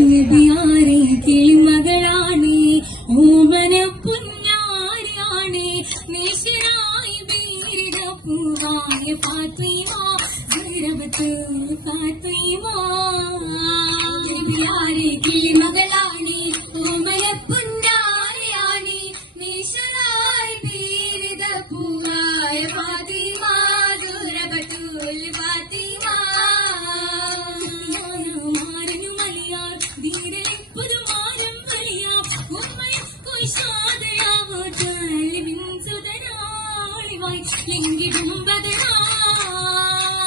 നബിയാരെ കിളിമകളാണ് ഓമന പുന്നാരിയാണ് നേശനായി വീരിട പൂവായ ഫാത്തിമ ഗുരബത്ത് ഫാത്തിമ നബിയാരെ കിളിമകളാണ് ഓമന പുന്നാരിയാണ് നേശനായി വീരിട പൂവായ ഫാത്തിമ ഗുരബത്ത് ഫാത്തിമ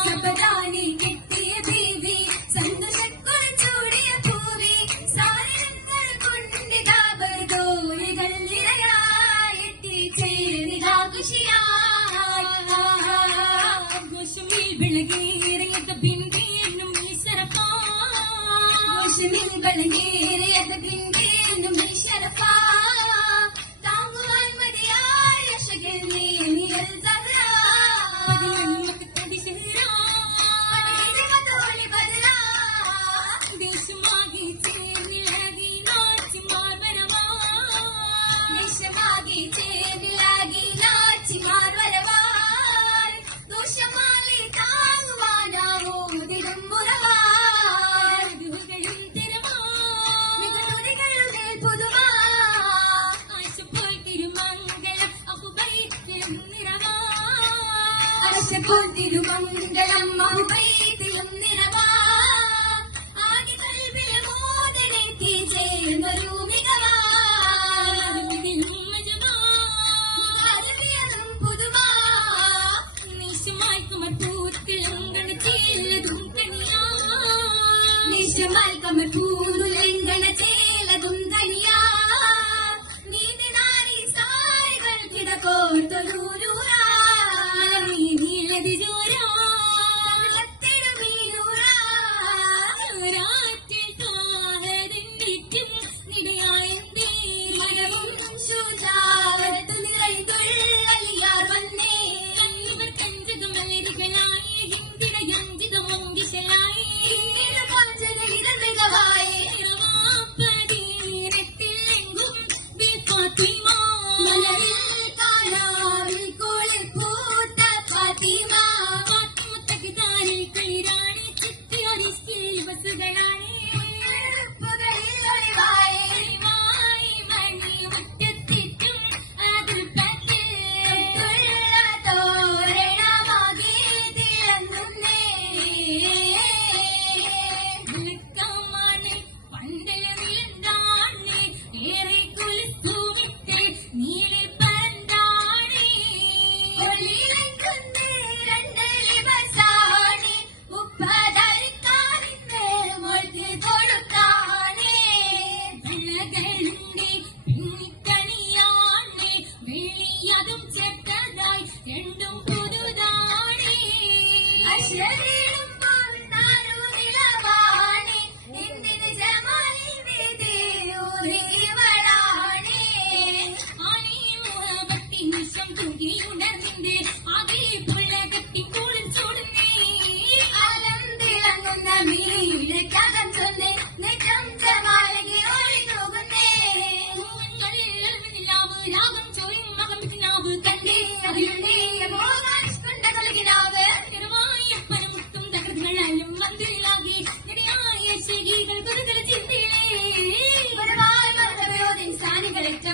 സബദാനി കെട്ടിയ ബീവി സന്തോഷക്കുറിച്ചൂടിയ പൂവി സാരങ്ങൾ കൊണ്ട് കാബദോളികൾ നിറയായെത്തി ചേരിതാകുഷിയാഘോഷമിൽ വിളകേറിയത് ബിന്ദിയെന്നും ഈശ്വരപ്പാ ഘോഷമിൽ വിളകേറിയത് ബിന്ദിയെന്നും ഈശ്വരപ്പാ താങ്ങുവാൻ മതിയായ ശകലേ നിഴൽ തിരുമംഗളം മൗബൈത്തിലും നിറവാ ആകെ കൽബിൽ മോദനെത്തി ചേർന്നൊരു മികവാ പുതുവാ നിശമായി കമർ പൂത്തിലങ്കണ ചേലതും കണിയാ നിശമായി കമർ പൂലുലങ്കണ ചേലതും ധനിയാ നീതി നാരി സാരികൾ കിടക്കോർത്തൊരൂരൂരാ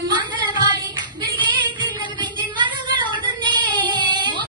മംഗള